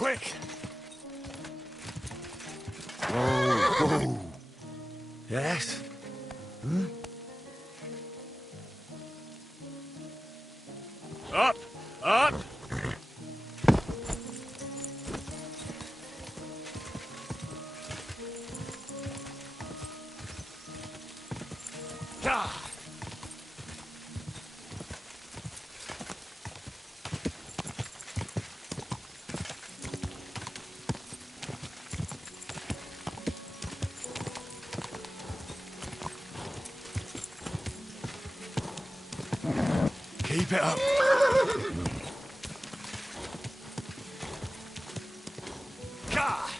Quick! Whoa. Yes? Hmm? Up! Up! God! Keep it up. God!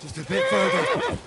Just a bit further.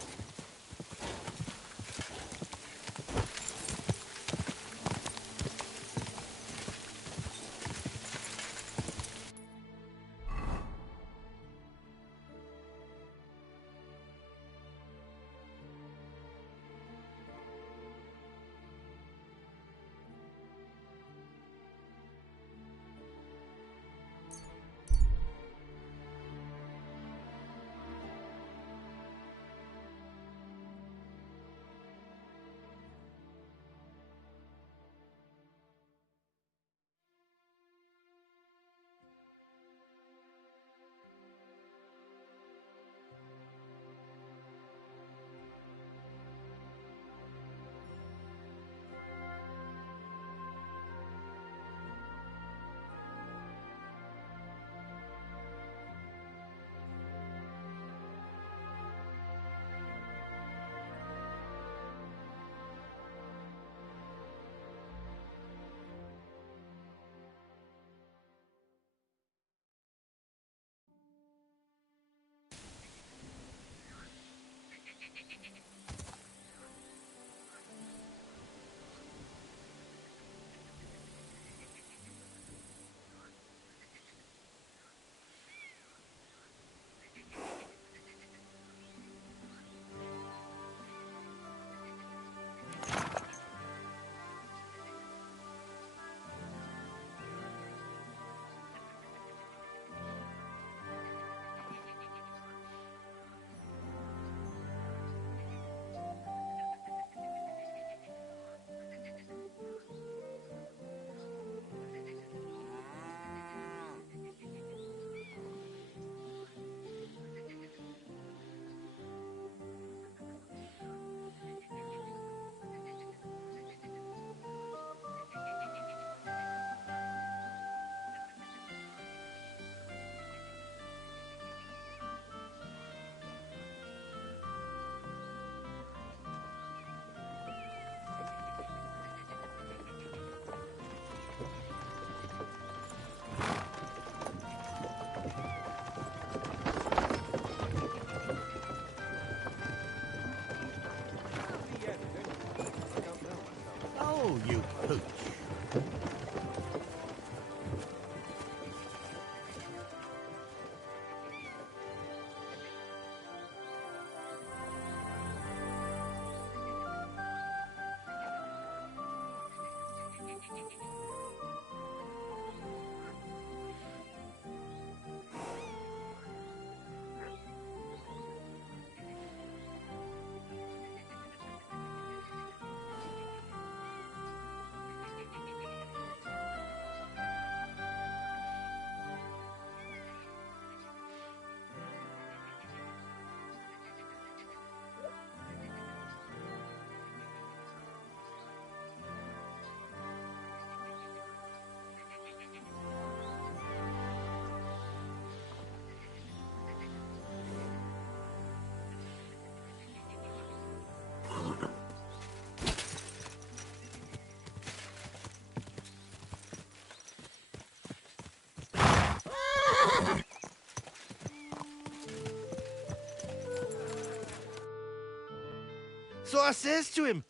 So I says to him,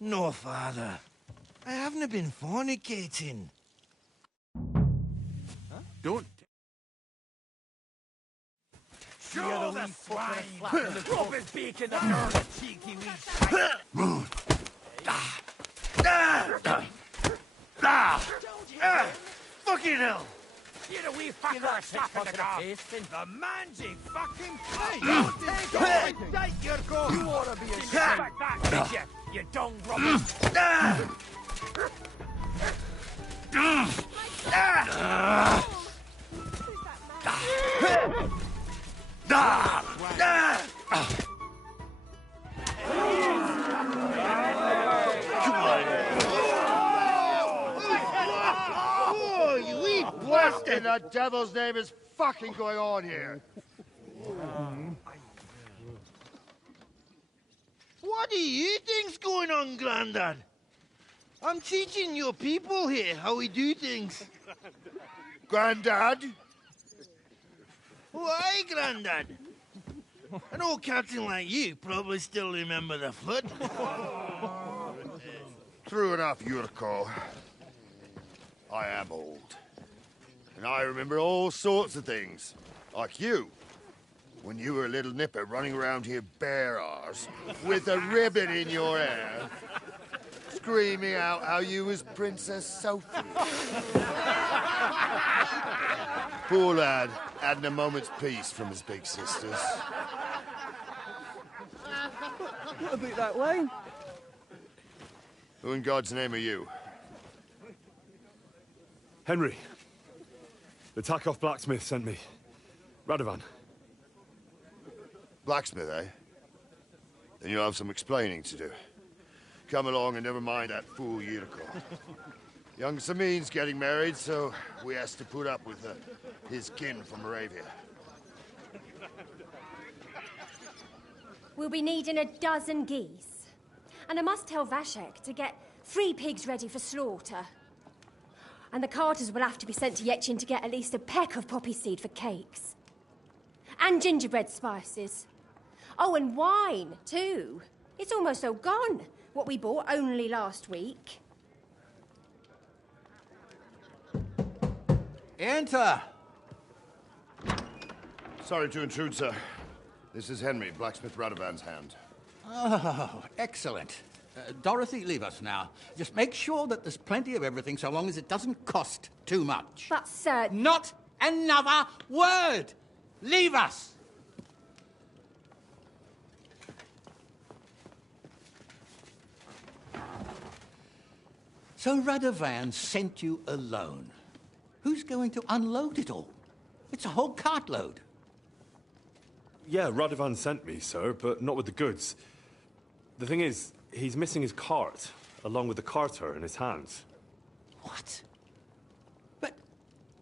"No, father, I haven't been fornicating." Don't. Show the swine! Drop his beak in the dirt, cheeky wee Fucking hell! You're a wee fucker slap in the face. The mangy fucking play! Hey! Take your go! You ought to be ashamed of that, did you dung rubbish! Oh, you wee blasted! In the devil's name is fucking going on here? What do you think's going on, Grandad? I'm teaching your people here how we do things. Grandad? Why, Grandad? An old captain like you probably still remember the flood. True enough, Yurko. I am old. And I remember all sorts of things. Like you. When you were a little nipper running around here bare arse, with a ribbon in your hair, screaming out how you was Princess Sophie. Poor lad, hadn't a moment's peace from his big sisters. What about that way? Who in God's name are you? Henry. The Takoff blacksmith sent me. Radovan. Blacksmith, eh? Then you'll have some explaining to do. Come along and never mind that fool Yurko. Young Samin's getting married, so we has to put up with his kin from Moravia. We'll be needing a dozen geese. And I must tell Vashek to get 3 pigs ready for slaughter. And the carters will have to be sent to Yetchin to get at least a peck of poppy seed for cakes. And gingerbread spices. Oh, and wine, too. It's almost all gone, what we bought only last week. Enter! Sorry to intrude, sir. This is Henry, blacksmith Radovan's hand. Oh, excellent. Dorothy, leave us now. Just make sure that there's plenty of everything so long as it doesn't cost too much. But, sir... Not another word! Leave us! So Radovan sent you alone. Who's going to unload it all? It's a whole cartload. Yeah, Radovan sent me, sir, but not with the goods. The thing is, he's missing his cart, along with the carter in his hands. What? But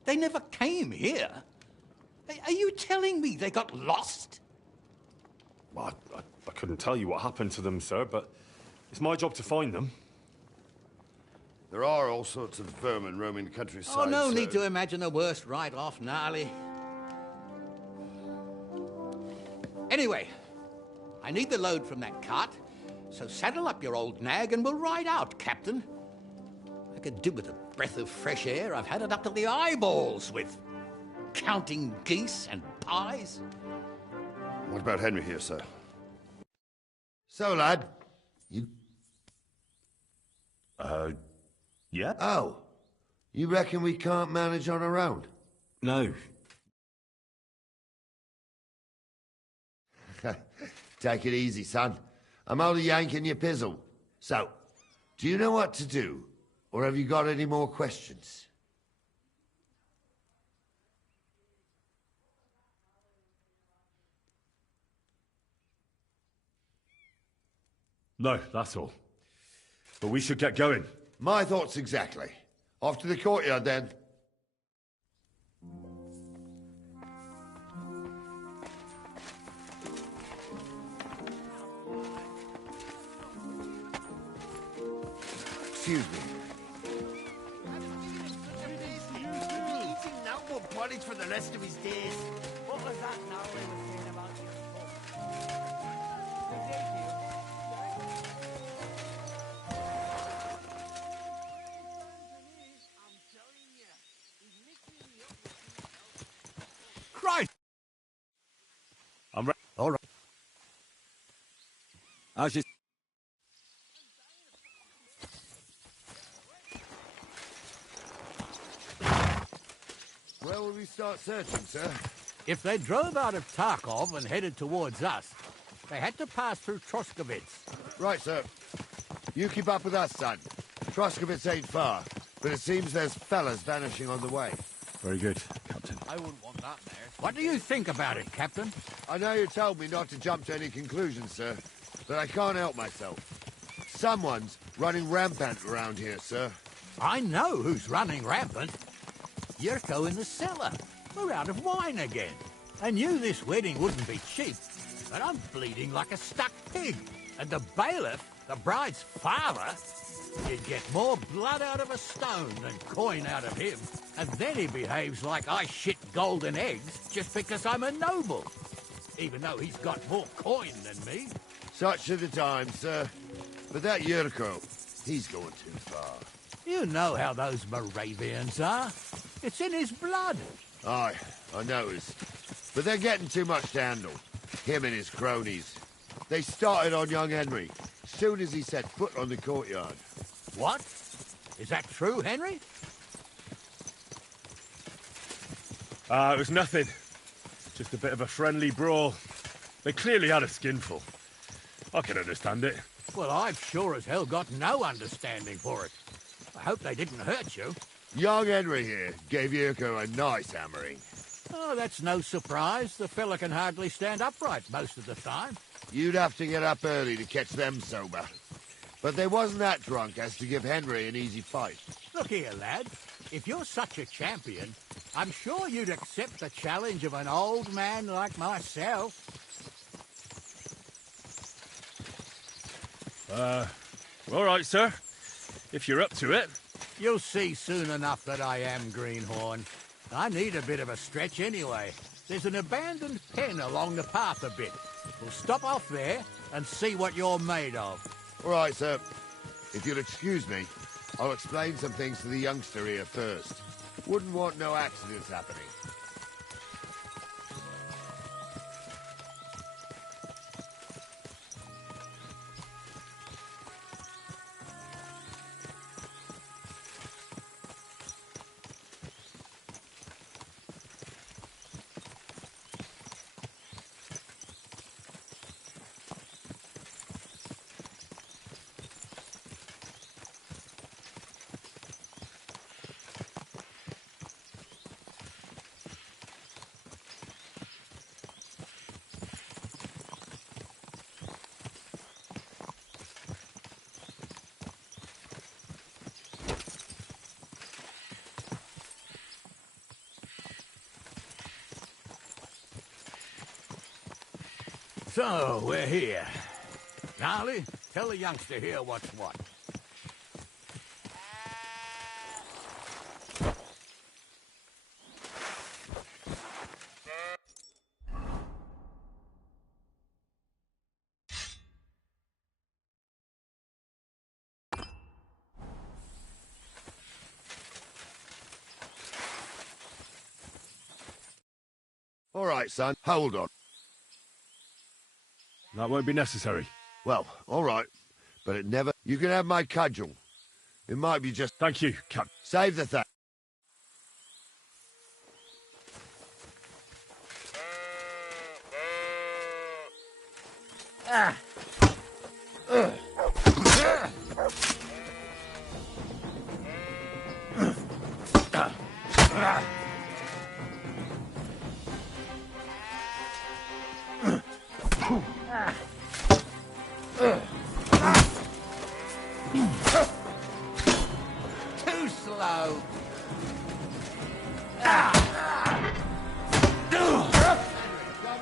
they never came here. Are you telling me they got lost? Well, I couldn't tell you what happened to them, sir, but it's my job to find them. There are all sorts of vermin roaming the countryside. Oh, no need to imagine the worst right off, gnarly. Anyway, I need the load from that cart, so saddle up your old nag and we'll ride out, Captain. I could do with a breath of fresh air. I've had it up to the eyeballs with counting geese and pies. What about Henry here, sir? So, lad, you... Yeah? Oh, you reckon we can't manage on our own? No. Take it easy, son. I'm only yanking your pizzle. So, do you know what to do? Or have you got any more questions? No, that's all. But we should get going. My thoughts exactly. Off to the courtyard, then. Excuse me. Eating that one porridge for the rest of his days. What was that now they were saying about you? I just... Where will we start searching, sir? If they drove out of Tarkov and headed towards us, they had to pass through Troskovitz. Right, sir. You keep up with us, son. Troskovitz ain't far, but it seems there's fellas vanishing on the way. Very good, Captain. I wouldn't want that there. What do you think about it, Captain? I know you told me not to jump to any conclusions, sir, but I can't help myself. Someone's running rampant around here, sir. I know who's running rampant. Yurko in the cellar. We're out of wine again. I knew this wedding wouldn't be cheap, but I'm bleeding like a stuck pig. And the bailiff, the bride's father, he'd get more blood out of a stone than coin out of him. And then he behaves like I shit golden eggs just because I'm a noble. Even though he's got more coin than me. Such are the times, sir. But that Yurko, he's going too far. You know how those Moravians are. It's in his blood. Aye, I noticed. But they're getting too much to handle. Him and his cronies. They started on young Henry, soon as he set foot on the courtyard. What? Is that true, Henry? It was nothing. Just a bit of a friendly brawl. They clearly had a skinful. I can understand it. Well, I've sure as hell got no understanding for it. I hope they didn't hurt you. Young Henry here gave Yurko a nice hammering. Oh, that's no surprise. The fella can hardly stand upright most of the time. You'd have to get up early to catch them sober. But they wasn't that drunk as to give Henry an easy fight. Look here, lad. If you're such a champion, I'm sure you'd accept the challenge of an old man like myself. All right, sir. If you're up to it. You'll see soon enough that I am Greenhorn. I need a bit of a stretch anyway. There's an abandoned pen along the path a bit. We'll stop off there and see what you're made of. All right, sir. If you'll excuse me, I'll explain some things to the youngster here first. Wouldn't want no accidents happening. So, we're here. Gnarly, tell the youngster here what's what. All right, son, hold on. That won't be necessary. Well, all right, but it never... You can have my cudgel. It might be just... Thank you, Cap. Save the thing. Too slow. Come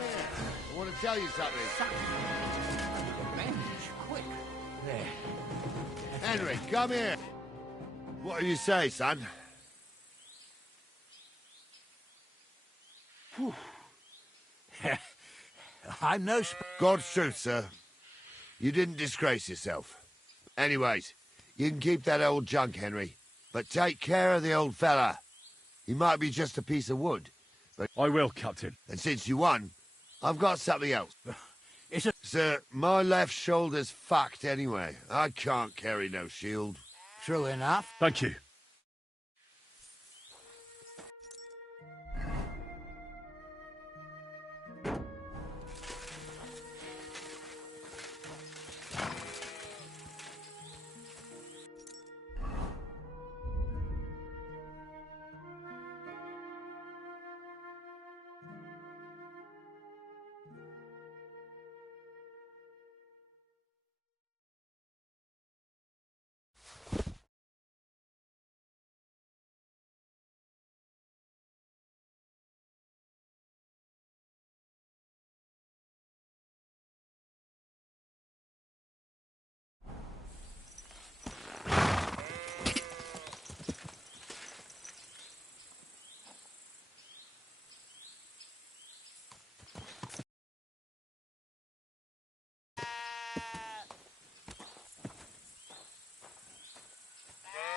here. I want to tell you something. Bandage, quick. There. Henry, come here. What do you say, son? I'm no God's truth, sir. You didn't disgrace yourself. Anyways, you can keep that old junk, Henry. But take care of the old fella. He might be just a piece of wood. But I will, Captain. and since you won, I've got something else. It's a... Sir, my left shoulder's fucked anyway. I can't carry no shield. True enough. Thank you.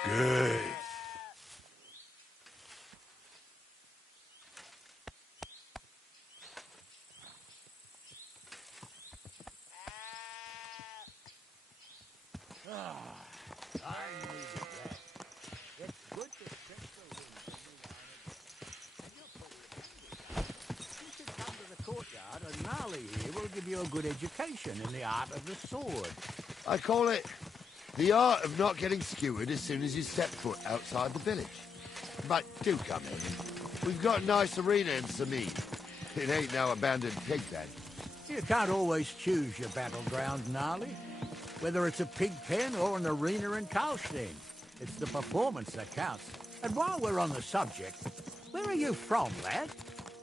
Good. Courtyard, and Gnarly here will give you a good education in the art of the sword. I call it the art of not getting skewered as soon as you step foot outside the village. But do come in. We've got a nice arena in Samid. It ain't no abandoned pig then. You can't always choose your battleground, Gnarly. Whether it's a pig pen or an arena in Karlstein, it's the performance that counts. And while we're on the subject, where are you from, lad?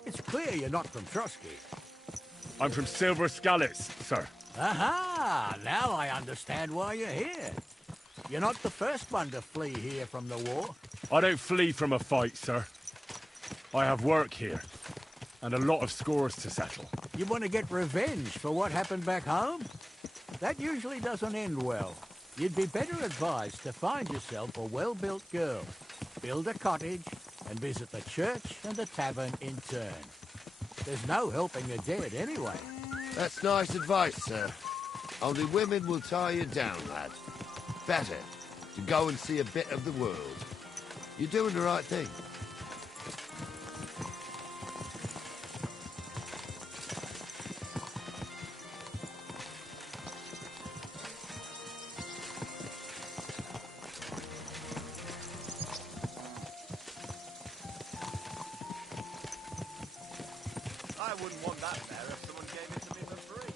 It's clear you're not from Trotsky. I'm from Silver Scallots, sir. Aha! Now I understand why you're here. You're not the first one to flee here from the war. I don't flee from a fight, sir. I have work here, and a lot of scores to settle. You want to get revenge for what happened back home? That usually doesn't end well. You'd be better advised to find yourself a well-built girl, build a cottage, and visit the church and the tavern in turn. There's no helping the dead anyway. That's nice advice, sir. Only women will tie you down, lad. Better to go and see a bit of the world. You're doing the right thing. I wouldn't want that there if someone gave it to me for free.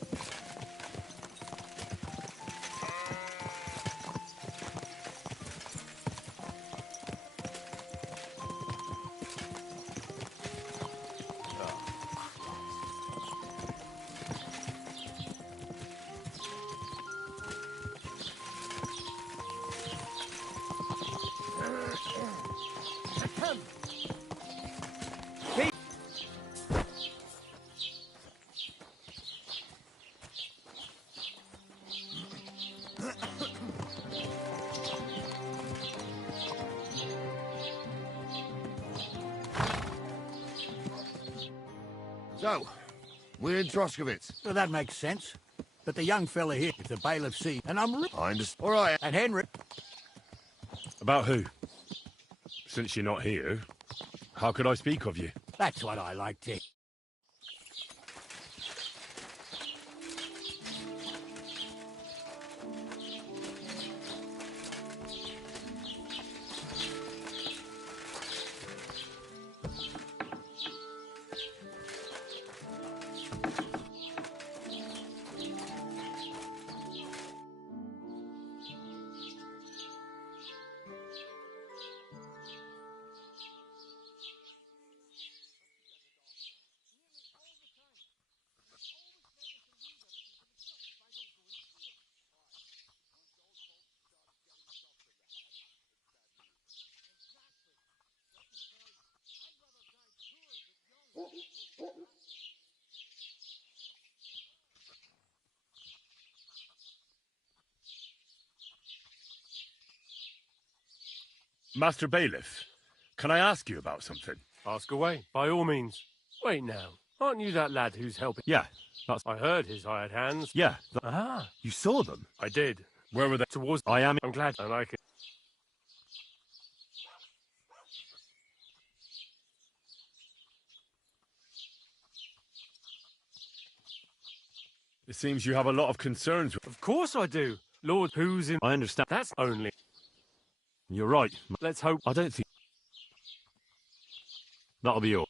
So, we're in Troskowitz. Well, that makes sense. But the young fella here is the bailiff C, and I'm... I understand. All right. And Henry... About who? Since you're not here, how could I speak of you? That's what I like to... Master Bailiff, can I ask you about something? Ask away, by all means. Wait now. Aren't you that lad who's helping? Yeah, that's... I heard his hired hands. Yeah, Ah, you saw them? I did. Where were they? Towards... I am... I'm glad, and I can... It seems you have a lot of concerns with... Of course I do. Lord, who's in... I understand. That's only... You're right. Let's hope... I don't think... That'll be all.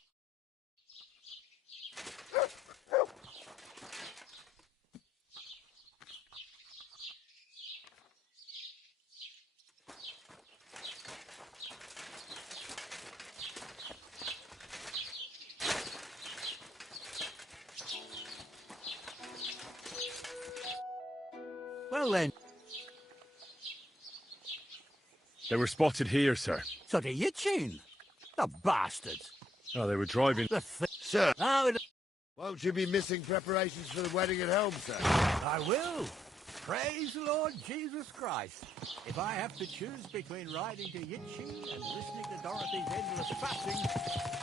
Well then, They were spotted here, sir. so do you, Chin? The bastards. Oh, they were driving... The Sir, Oh, won't you be missing preparations for the wedding at home, sir? I will. Praise the Lord Jesus Christ. If I have to choose between riding to Yitchin and listening to Dorothy's endless fussing,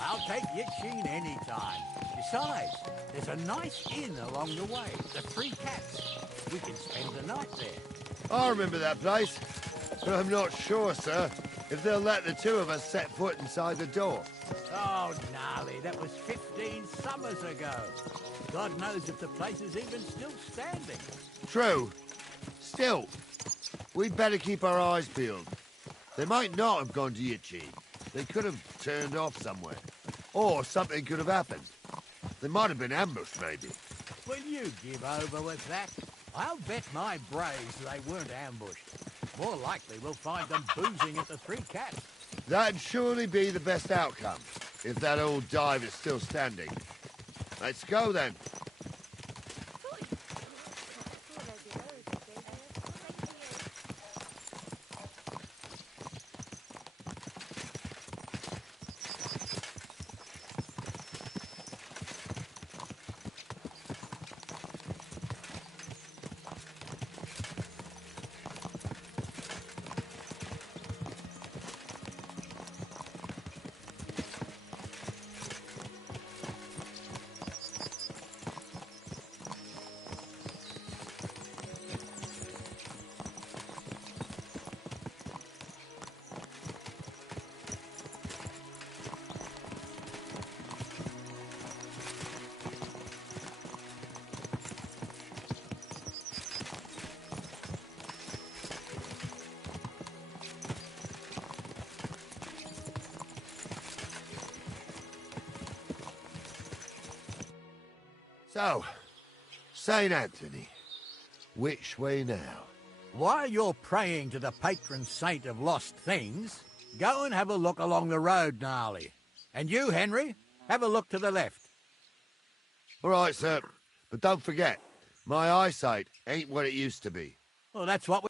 I'll take Yitchin any time. Besides, there's a nice inn along the way, the Three Cats. We can spend the night there. I remember that place, but I'm not sure, sir, if they'll let the two of us set foot inside the door. Oh, gnarly, that was 15 summers ago. God knows if the place is even still standing. True. Still, we'd better keep our eyes peeled. They might not have gone to Yitchin. They could have turned off somewhere. Or something could have happened. They might have been ambushed, maybe. Will you give over with that? I'll bet my braves they weren't ambushed. More likely we'll find them boozing at the Three Cats. That'd surely be the best outcome, if that old dive is still standing. Let's go, then. So, St. Anthony, which way now? While you're praying to the patron saint of lost things, go and have a look along the road, Gnarly. And you, Henry, have a look to the left. All right, sir, but don't forget, my eyesight ain't what it used to be. Well, that's what we...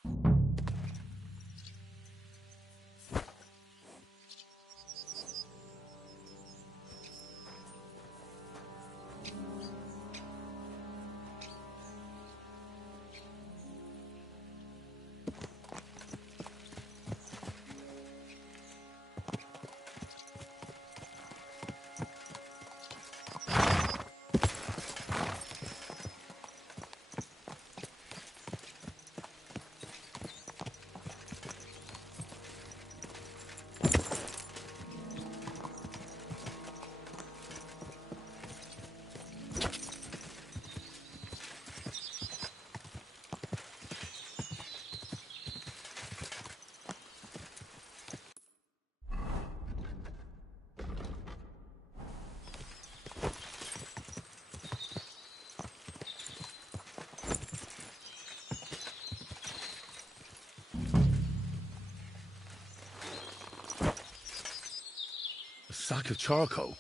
A sack of charcoal?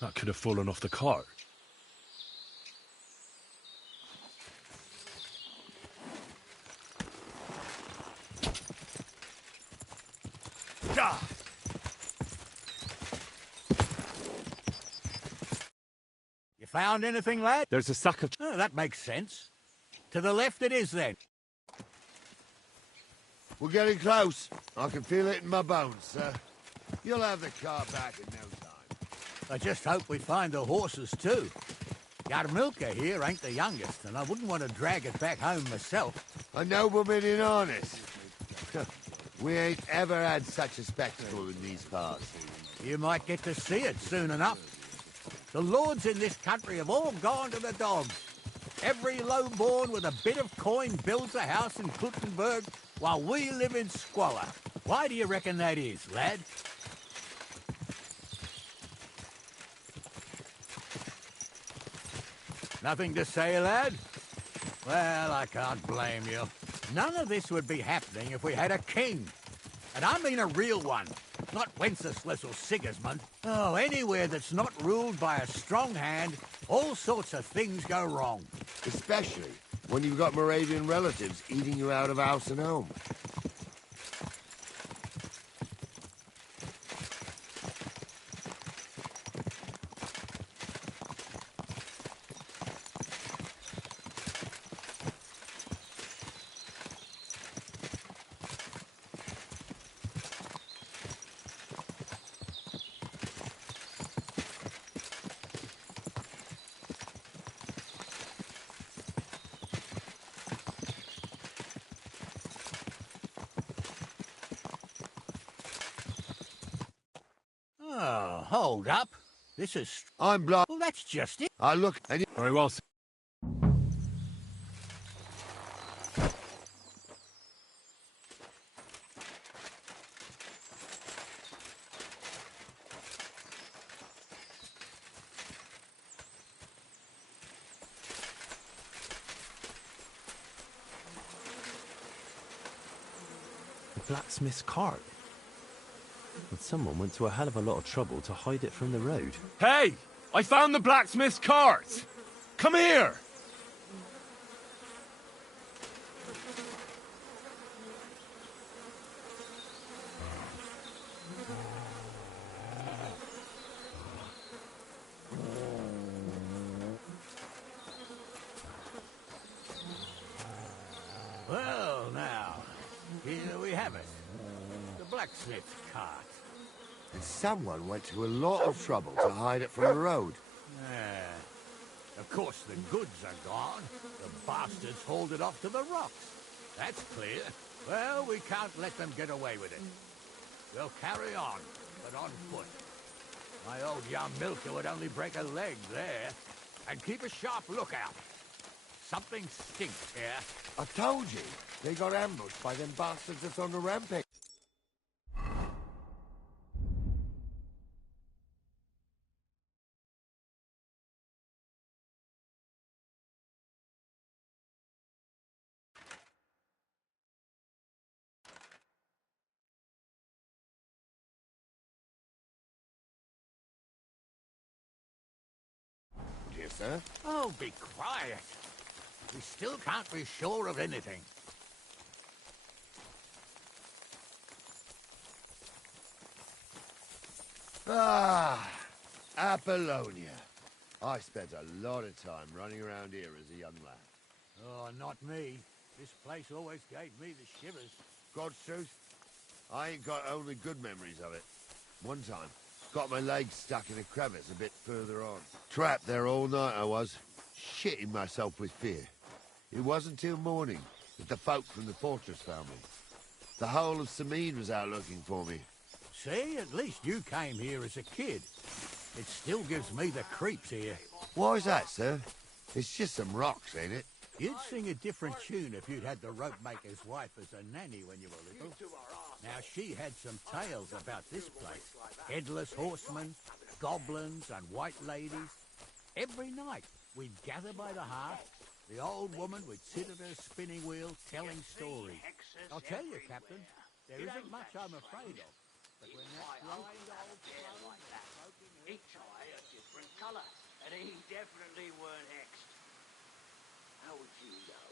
That could have fallen off the cart. You found anything, lad? There's a sack of... Oh, that makes sense. To the left it is, then. We're getting close. I can feel it in my bones, sir. You'll have the car back in no time. I just hope we find the horses too. Our milker here ain't the youngest, and I wouldn't want to drag it back home myself. A nobleman in harness. We ain't ever had such a spectacle in these parts. You might get to see it soon enough. The lords in this country have all gone to the dogs. Every low-born with a bit of coin builds a house in Kuttenberg while we live in squalor. Why do you reckon that is, lad? Nothing to say, lad? Well, I can't blame you. None of this would be happening if we had a king. And I mean a real one, not Wenceslas or Sigismund. Oh, anywhere that's not ruled by a strong hand, all sorts of things go wrong. Especially when you've got Moravian relatives eating you out of house and home. Oh, hold up. This is... I'm blind. Well, that's just it. I look and you... Very well, sir. The blacksmith's cart. And someone went to a hell of a lot of trouble to hide it from the road. Hey! I found the blacksmith's cart! Come here! Well, now, here we have it. The blacksmith's cart. And someone went to a lot of trouble to hide it from the road. Yeah. Of course, the goods are gone. The bastards hauled it off to the rocks. That's clear. Well, we can't let them get away with it. We'll carry on, but on foot. My old young milker would only break a leg there. And keep a sharp lookout. Something stinks here. I told you, they got ambushed by them bastards that's on the rampage. Yes, sir. Oh, be quiet. We still can't be sure of anything. Ah, Apollonia. I spent a lot of time running around here as a young lad. Oh, not me. This place always gave me the shivers. God's truth, I ain't got only good memories of it. One time, got my leg stuck in a crevice a bit further on. Trapped there all night I was, shitting myself with fear. It wasn't till morning that the folk from the fortress found me. The whole of Samine was out looking for me. See, at least you came here as a kid. It still gives me the creeps here. Why's that, sir? It's just some rocks, ain't it? You'd sing a different tune if you'd had the rope maker's wife as a nanny when you were little. Now, she had some tales about this place. Headless horsemen, goblins, and white ladies. Every night, we'd gather by the hearth. The old woman would sit at her spinning wheel telling stories. I'll tell you, Captain, there isn't much I'm afraid of. But when that blind old crone Each eye a different colour, and he definitely weren't hexed. How would you know?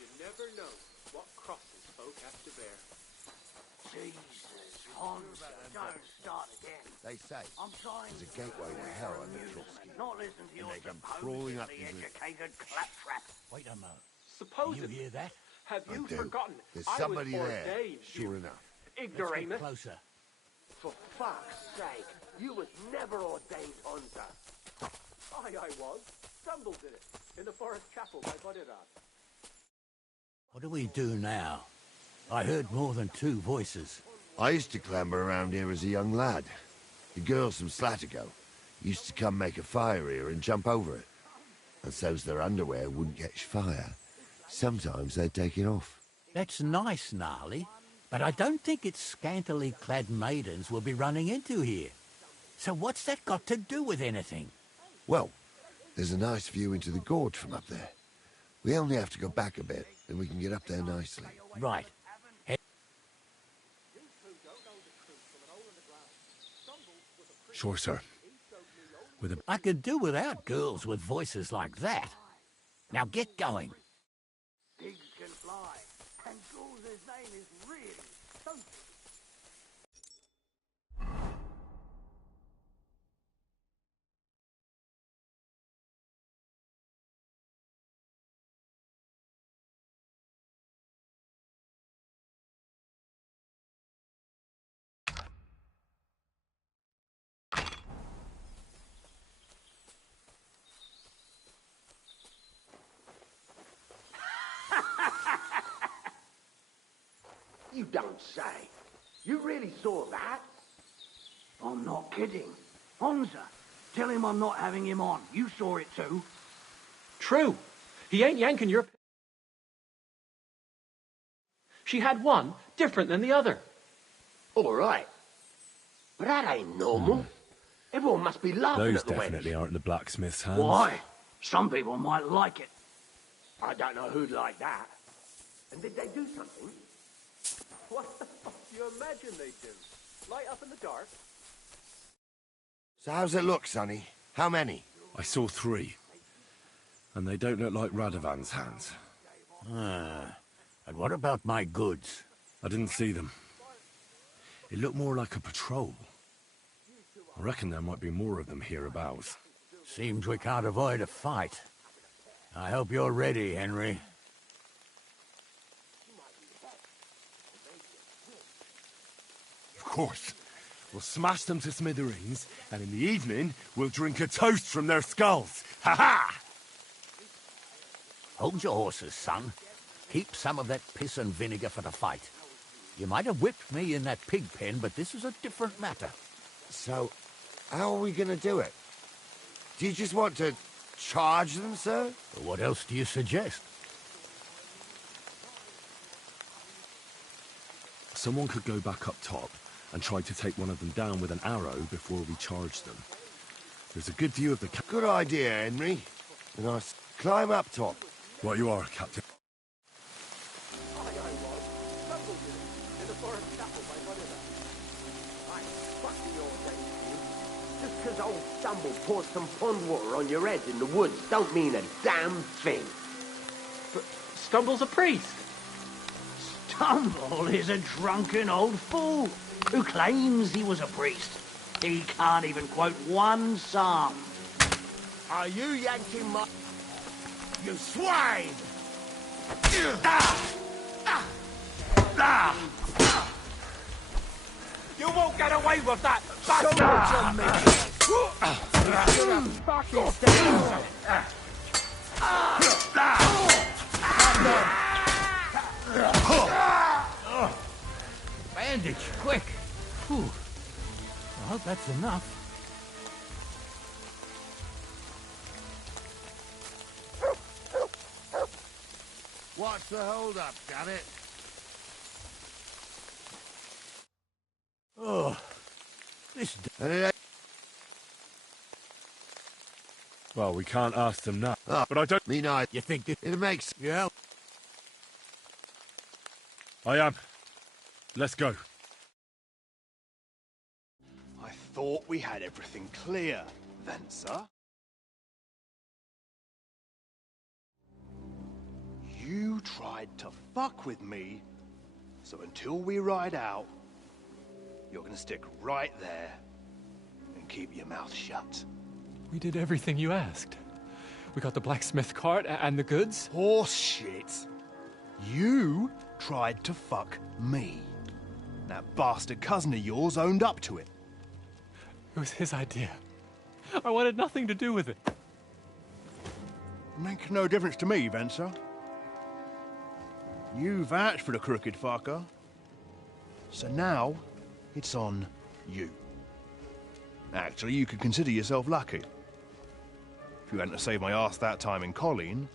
You never know what crosses folk have to bear. Jesus, Hans, don't start again. They say I'm trying there's a gateway to hell under Trotsky. not listen to your they come crawling up supposedly into it. educated claptrap. Wait a moment. Supposedly, You hear that? have you I do. forgotten There's I somebody was there, ordained, sure you enough. Let's get ignoramus? closer. For fuck's sake, You was never ordained Hunter. I was. Stumbled in it. In the forest chapel by Bodyrad. What do we do now? I heard more than two voices. I used to clamber around here as a young lad. The girls from Slatigo used to come make a fire here and jump over it. And so's their underwear wouldn't catch fire. Sometimes they'd take it off. That's nice, Gnarly, but I don't think it's scantily clad maidens we'll be running into here. So what's that got to do with anything? Well, there's a nice view into the gorge from up there. We only have to go back a bit, and we can get up there nicely. Right. Sure, sir. I could do without girls with voices like that. Now get going. Pigs can fly, and Jules' name is really something. You don't say. You really saw that? I'm not kidding. Honza, tell him I'm not having him on. You saw it too. True. He ain't yanking your... She had one different than the other. All right. But that ain't normal. Everyone must be laughing Those at the definitely wench. aren't in the blacksmith's hands. Why? Some people might like it. I don't know who'd like that. And did they do something? What the fuck do you imagine they do? Light up in the dark? So how's it look, Sonny? How many? I saw 3. And they don't look like Radovan's hands. And what about my goods? I didn't see them. It looked more like a patrol. I reckon there might be more of them hereabouts. Seems we can't avoid a fight. I hope you're ready, Henry. Of course. We'll smash them to smithereens, and in the evening, we'll drink a toast from their skulls. Ha-ha! Hold your horses, son. Keep some of that piss and vinegar for the fight. You might have whipped me in that pig pen, but this is a different matter. So, how are we gonna do it? Do you just want to charge them, sir? What else do you suggest? Someone could go back up top and try to take one of them down with an arrow before we charge them. There's a good view of the... Good idea, Henry. And I climb up top. Right you are, Captain. I was. Stumbled in it. In the forest chapel by Bodyrad. I fucking ordained you. Just 'cause old Stumble poured some pond water on your head in the woods don't mean a damn thing. But Stumble's a priest. Stumble is a drunken old fool who claims he was a priest. He can't even quote one psalm. Are you yanking my... You swine! You won't get away with that, Bandage, quick! Whew. I hope that's enough. What's the hold-up, damn it? Oh, this... And it ain't... Well, we can't ask them now. Oh, but I don't... Me neither. You think this... It makes... Yeah. I am. Let's go. I thought we had everything clear, then, sir. You tried to fuck with me, so until we ride out, you're gonna stick right there and keep your mouth shut. We did everything you asked. We got the blacksmith cart and the goods. Horse shit. You tried to fuck me. That bastard cousin of yours owned up to it. It was his idea. I wanted nothing to do with it. Make no difference to me, Venser. You vouched for the crooked fucker. So now, it's on you. Actually, you could consider yourself lucky. If you hadn't have saved my ass that time in Colleen,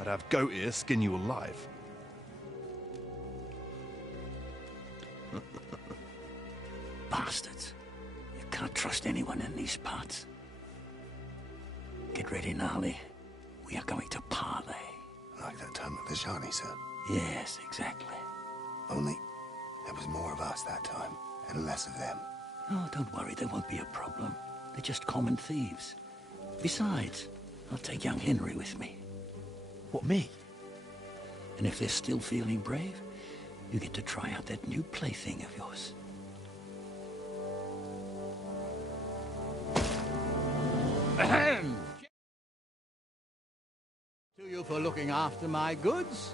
I'd have goat ear skin you alive. Bastards. You can't trust anyone in these parts. Get ready, Gnarly. We are going to parley. Like that time at Vishani, sir. Yes, exactly. Only there was more of us that time, and less of them. Oh, don't worry, there won't be a problem. They're just common thieves. Besides, I'll take young Henry with me. What, me? And if they're still feeling brave, you get to try out that new plaything of yours. Ahem. To you for looking after my goods.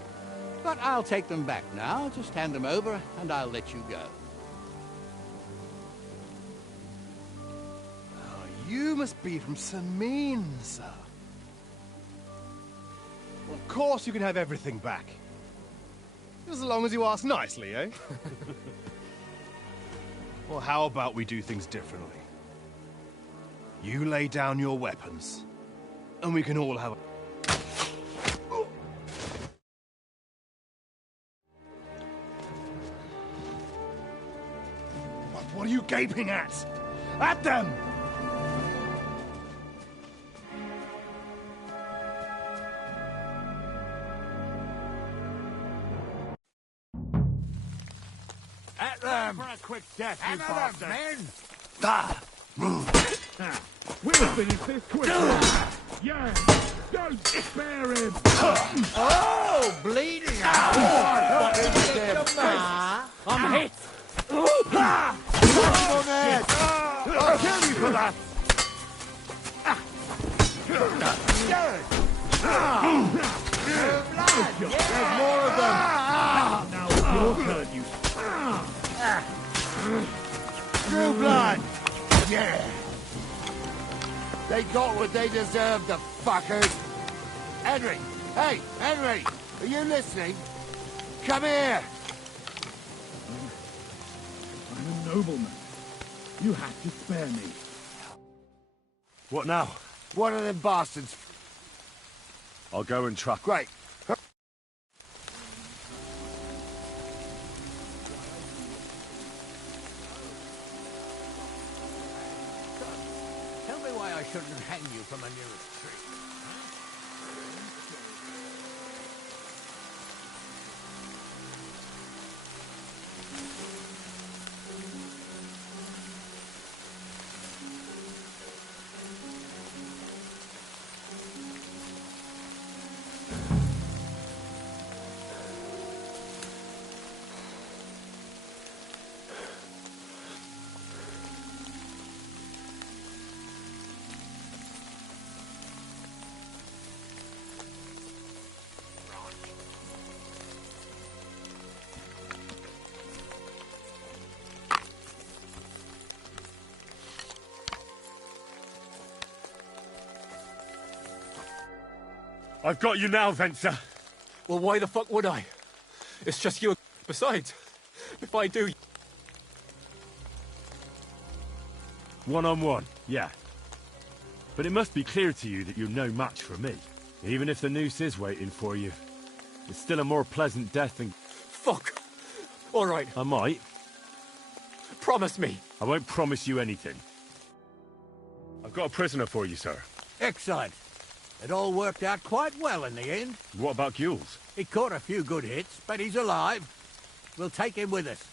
But I'll take them back now. Just hand them over, and I'll let you go. Oh, you must be from Samin, sir. Well, of course you can have everything back. As long as you ask nicely, eh? Well, how about we do things differently? You lay down your weapons, and we can all have a... What are you gaping at? At them! At them! For a quick death, you Hammer them, bastard! men! Ah! We'll finish this quick. Yeah! Don't spare him! Oh, bleeding out! I'm hit! I'll kill you for that! There's more of them! Now it's your turn, you... True blood! Yeah! They got what they deserved, the fuckers! Henry! Hey, Henry! Are you listening? Come here! I'm a nobleman. You have to spare me. What now? One of them bastards. I'll go and try. Great. Tell me why I shouldn't hang you from a nearest tree. I've got you now, Venser. Well, why the fuck would I? It's just you. Besides, if I do... One-on-one, yeah. But it must be clear to you that you're no match for me. Even if the noose is waiting for you, it's still a more pleasant death than... Fuck! All right. I might. Promise me. I won't promise you anything. I've got a prisoner for you, sir. Excellent. It all worked out quite well in the end. What about Gules? He caught a few good hits, but he's alive. We'll take him with us.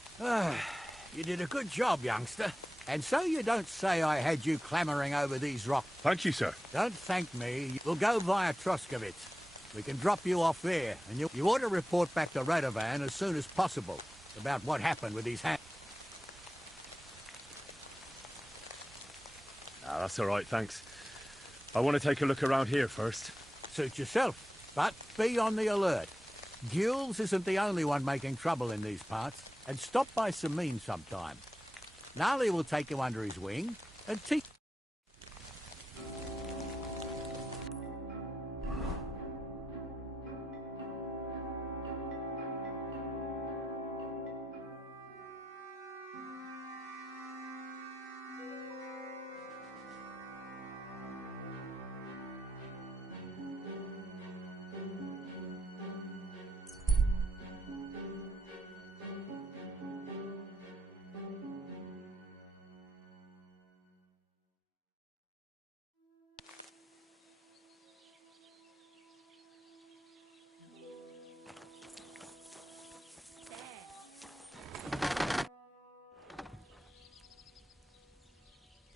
You did a good job, youngster. And so you don't say I had you clambering over these rocks. Thank you, sir. Don't thank me. We'll go via Troskovitz. We can drop you off there, and you ought to report back to Radovan as soon as possible about what happened with these hands. Ah, that's all right, thanks. I want to take a look around here first. Suit yourself, but be on the alert. Gules isn't the only one making trouble in these parts, and stop by Samin sometime. Gnarly will take you under his wing and teach.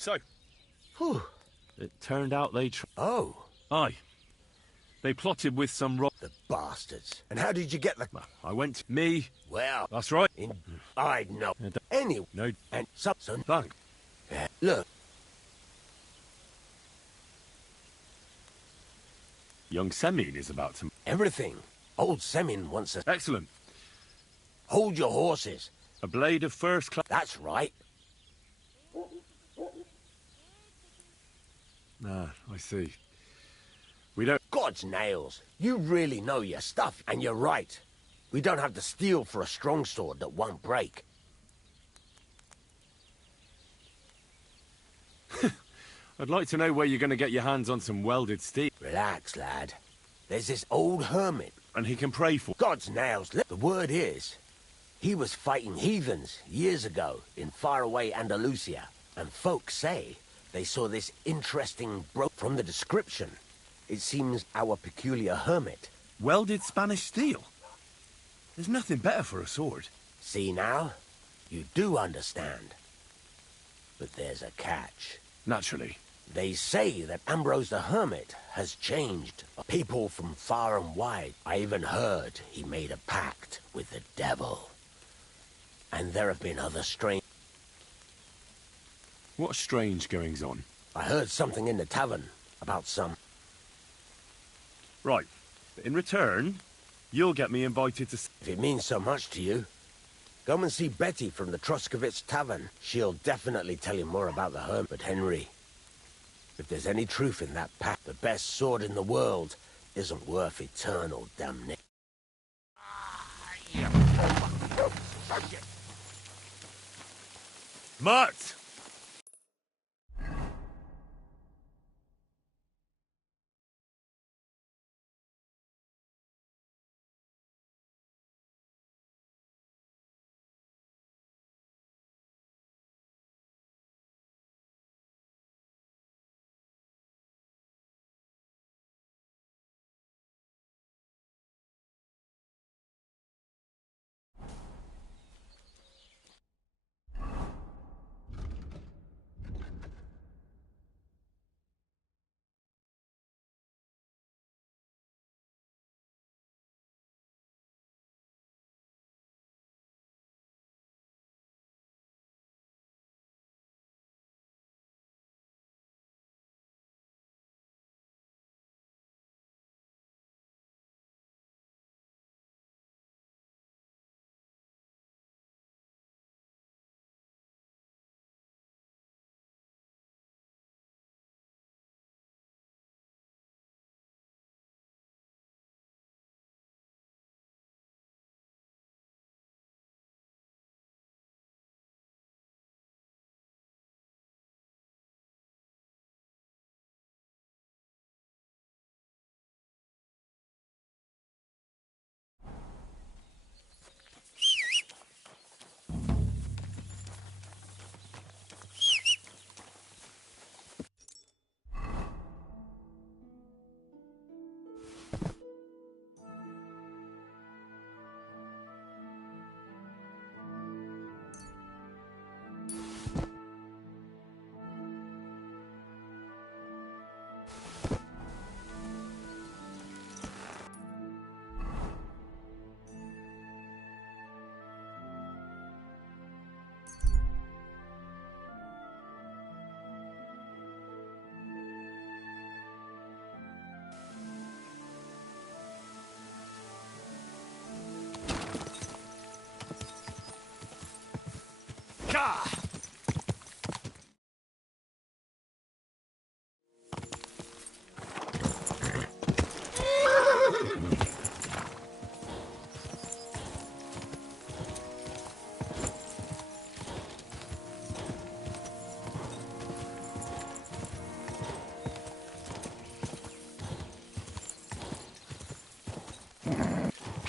So, Whew. It turned out they... Oh, aye. They plotted with some the bastards. And how did you get the... I went to me. Well, That's right. I'd know. Anyway, No. and something. Thank. Look, Young Semin is about to... everything. Old Semin wants us. Excellent. Hold your horses. A blade of first class... That's right. Ah, I see. We don't... God's nails. You really know your stuff, and you're right. We don't have to steal for a strong sword that won't break. I'd like to know where you're going to get your hands on some welded steel. Relax, lad. There's this old hermit. And he can pray for... God's nails. The word is, he was fighting heathens years ago in faraway Andalusia. And folks say they saw this interesting from the description. It seems our peculiar hermit. Welded Spanish steel? There's nothing better for a sword. See now? You do understand. But there's a catch. Naturally. They say that Ambrose the Hermit has changed. People from far and wide. I even heard he made a pact with the devil. And there have been other strange... What strange goings-on? I heard something in the tavern about some... Right. In return, you'll get me invited to... If it means so much to you, come and see Betty from the Truscovitz Tavern. She'll definitely tell you more about the Hermit. But Henry, if there's any truth in that pact, the best sword in the world isn't worth eternal damnation. Mutt!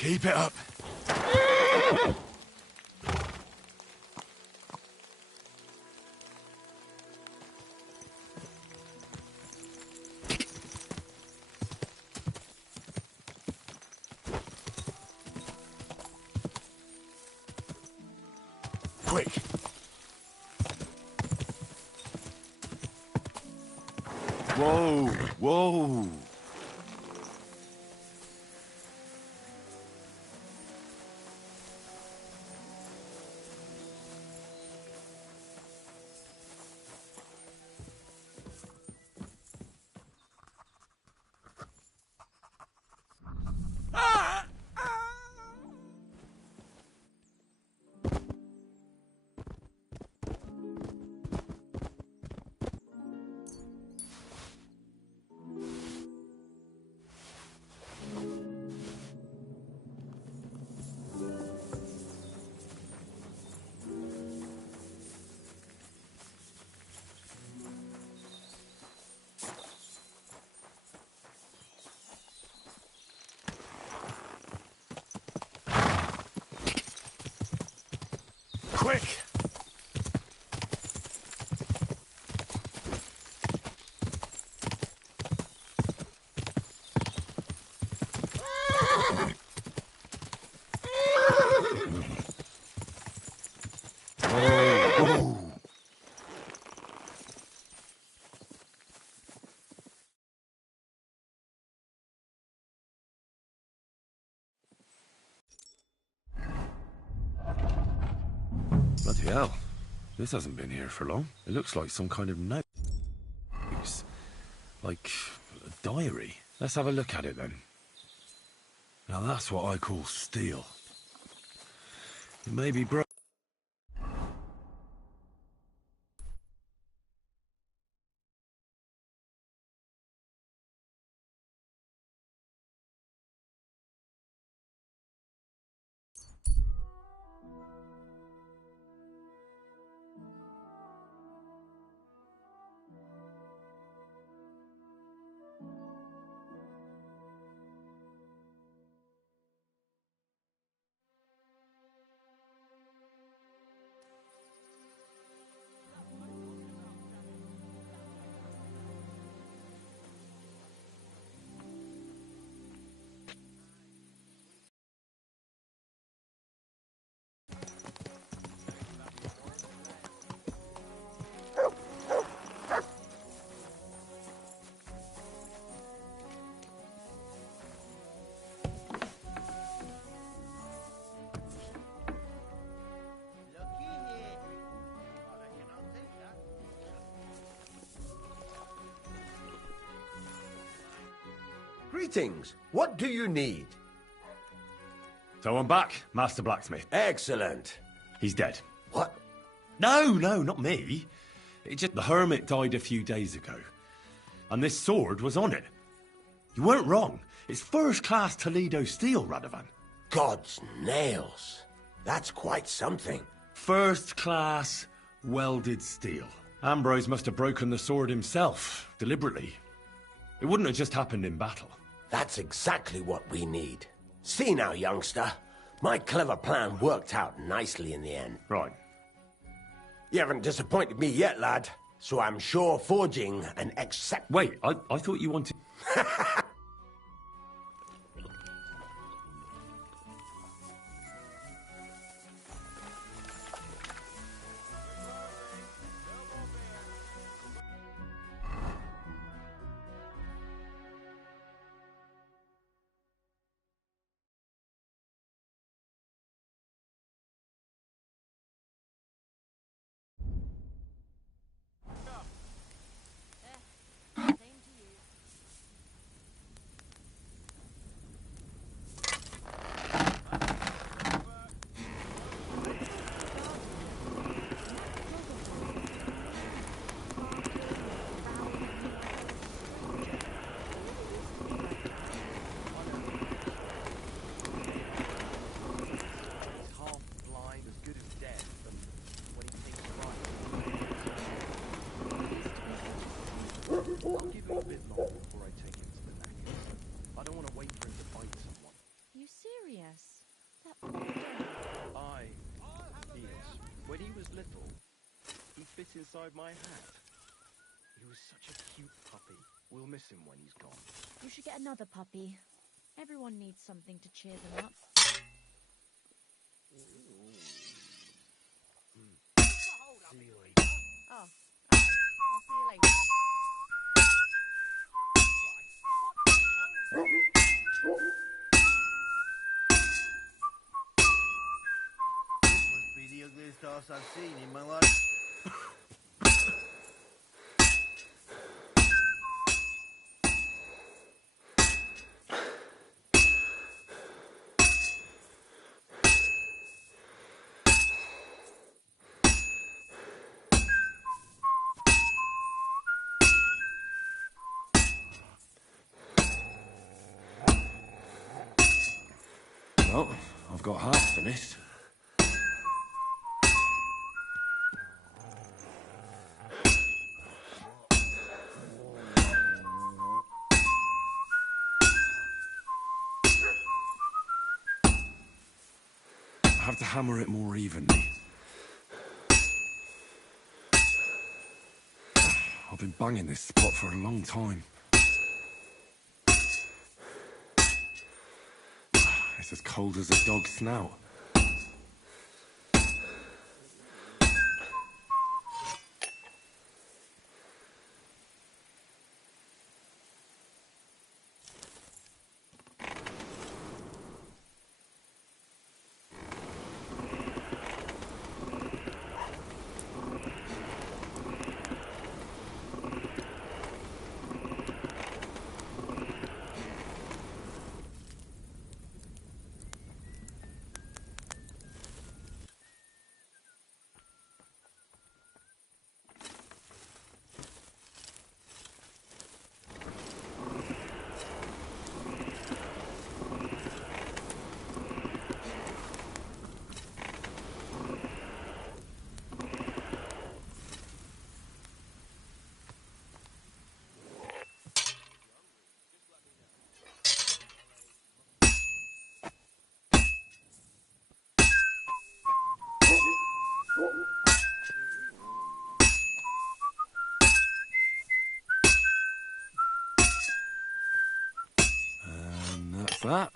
Keep it up. Quick. Whoa, whoa. Quick! Bloody hell. This hasn't been here for long. It looks like some kind of note. Like a diary. Let's have a look at it then. Now that's what I call steel. It may be broken. Greetings. What do you need? So I'm back, Master Blacksmith. Excellent. He's dead. What? No, not me. The hermit died a few days ago. And this sword was on it. You weren't wrong. It's first-class Toledo steel, Radovan. God's nails. That's quite something. First-class welded steel. Ambrose must have broken the sword himself, deliberately. It wouldn't have just happened in battle. That's exactly what we need. See now, youngster. My clever plan worked out nicely in the end. Right. You haven't disappointed me yet, lad. So I'm sure forging an accept... Wait, I thought you wanted... Give me a bit longer before I take him to the neck. I don't want to wait for him to find someone. You serious? curious. That poor dog. Aye. Yes. When he was little, he fit inside my hat. He was such a cute puppy. We'll miss him when he's gone. You should get another puppy. Everyone needs something to cheer them up. See you later. Oh, alright. I'll see you later. This must be the ugliest horse I've seen in my life. Well, I've got half finished. I have to hammer it more evenly. I've been banging this spot for a long time. It's as cold as a dog's snout. And that's that.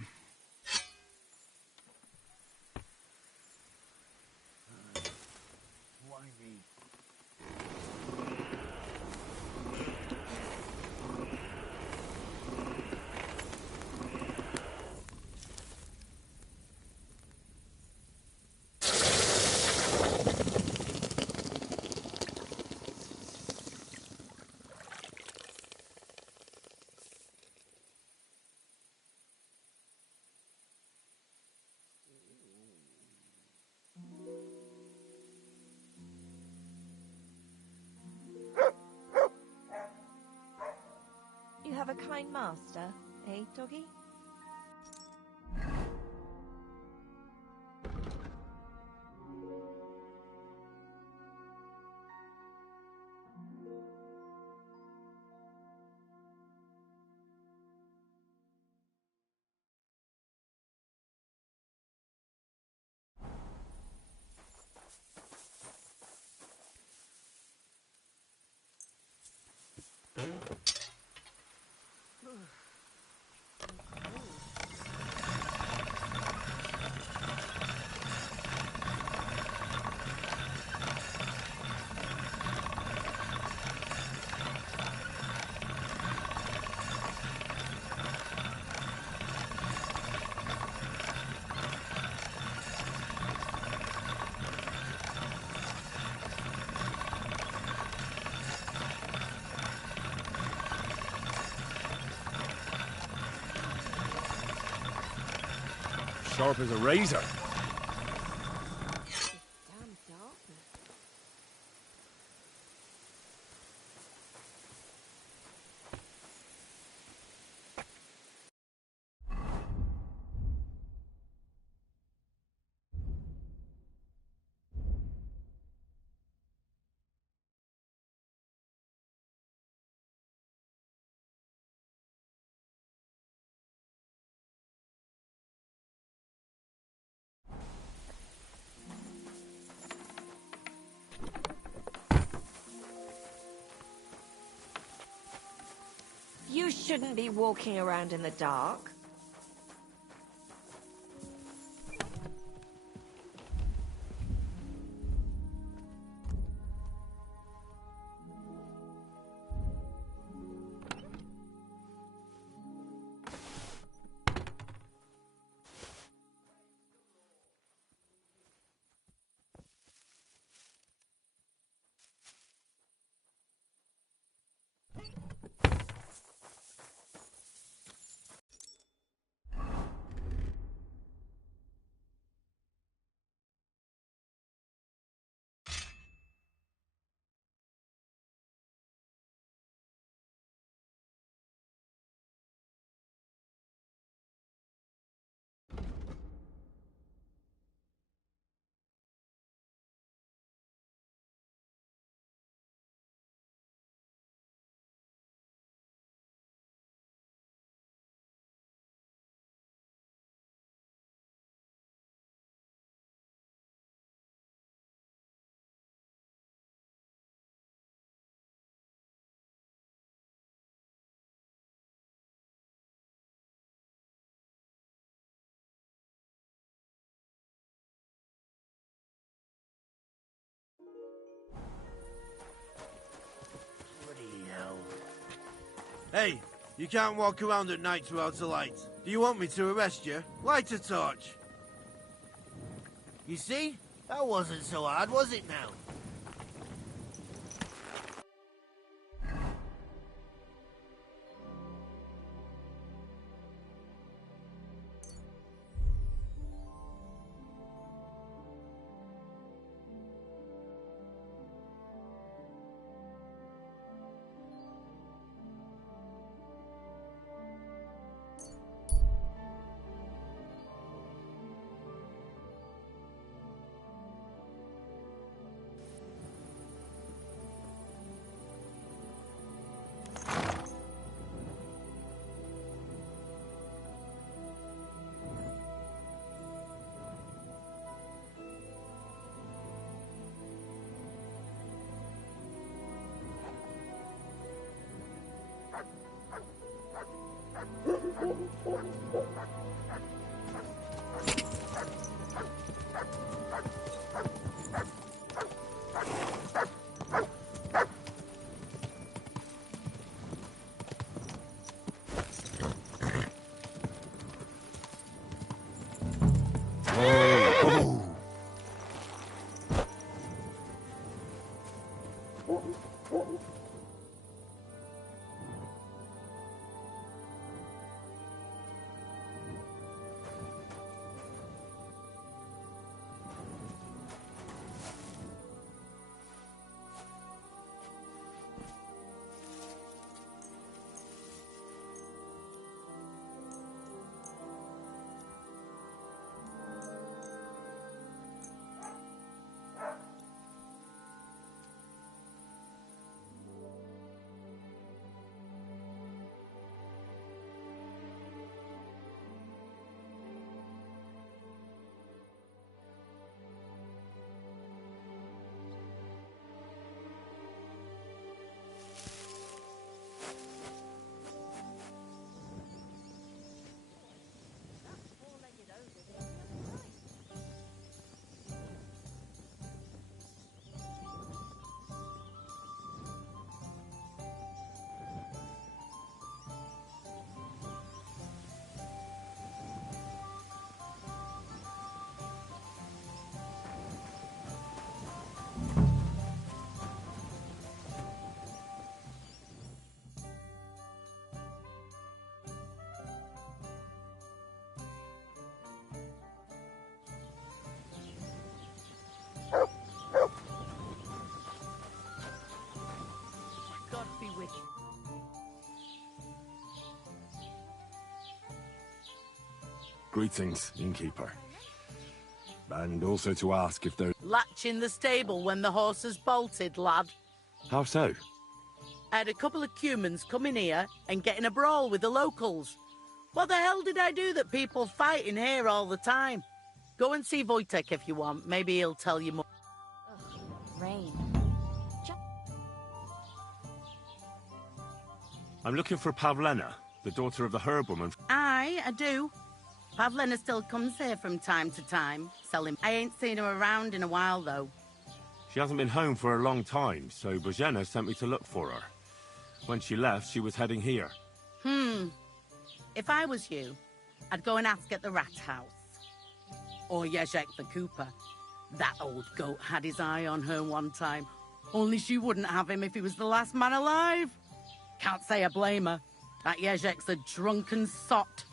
You have a kind master, eh, doggy? Sharp as a razor. You shouldn't be walking around in the dark. Bloody hell. Hey, you can't walk around at night without a light. Do you want me to arrest you? Light a torch. You see? That wasn't so hard, was it now? God be with you. Greetings, innkeeper. And also to ask if there... Latch in the stable when the horses bolted, lad. How so? I had a couple of humans come in here and get in a brawl with the locals. What the hell did I do that people fight in here all the time? Go and see Wojtek if you want. Maybe he'll tell you more. Rain. I'm looking for Pavlena, the daughter of the herb-woman. Aye, I do. Pavlina still comes here from time to time, selling. I ain't seen her around in a while, though. She hasn't been home for a long time, so Bozhena sent me to look for her. When she left, she was heading here. If I was you, I'd go and ask at the rat house. Or Yezhek the Cooper. That old goat had his eye on her one time. Only she wouldn't have him if he was the last man alive. Can't say I blame her. That Yezhek's a drunken sot.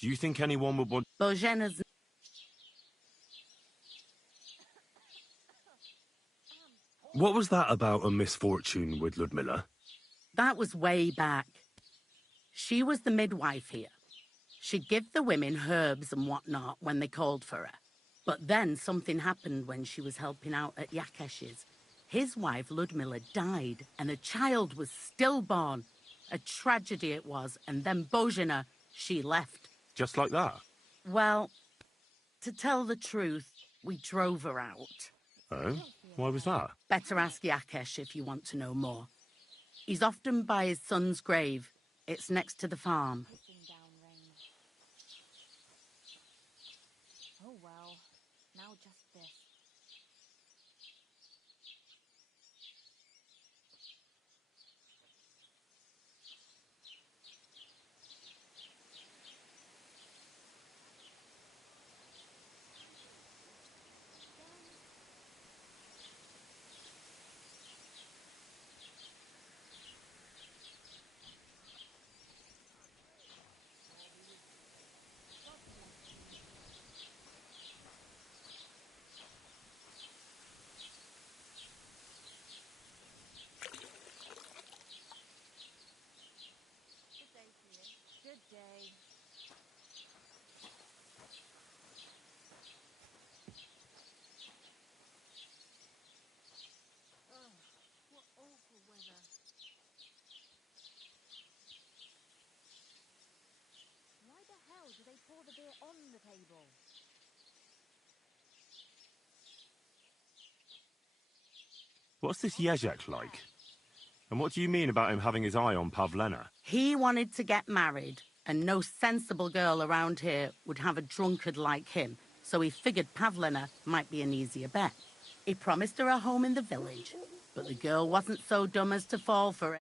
Do you think anyone would want... Bozhena's... What was that about a misfortune with Ludmilla? That was way back. She was the midwife here. She'd give the women herbs and whatnot when they called for her. But then something happened when she was helping out at Yakesh's. His wife, Ludmilla, died, and a child was stillborn. A tragedy it was, and then Bozhena, she left. Just like that? Well, to tell the truth, we drove her out. Oh? Why was that? Better ask Yakesh if you want to know more. He's often by his son's grave. It's next to the farm. Oh well, now just this. Good day. Oh, what awful weather. Why the hell do they pour the beer on the table? What's this Yezhek like? And what do you mean about him having his eye on Pavlena? He wanted to get married, and no sensible girl around here would have a drunkard like him, so he figured Pavlena might be an easier bet. He promised her a home in the village, but the girl wasn't so dumb as to fall for it.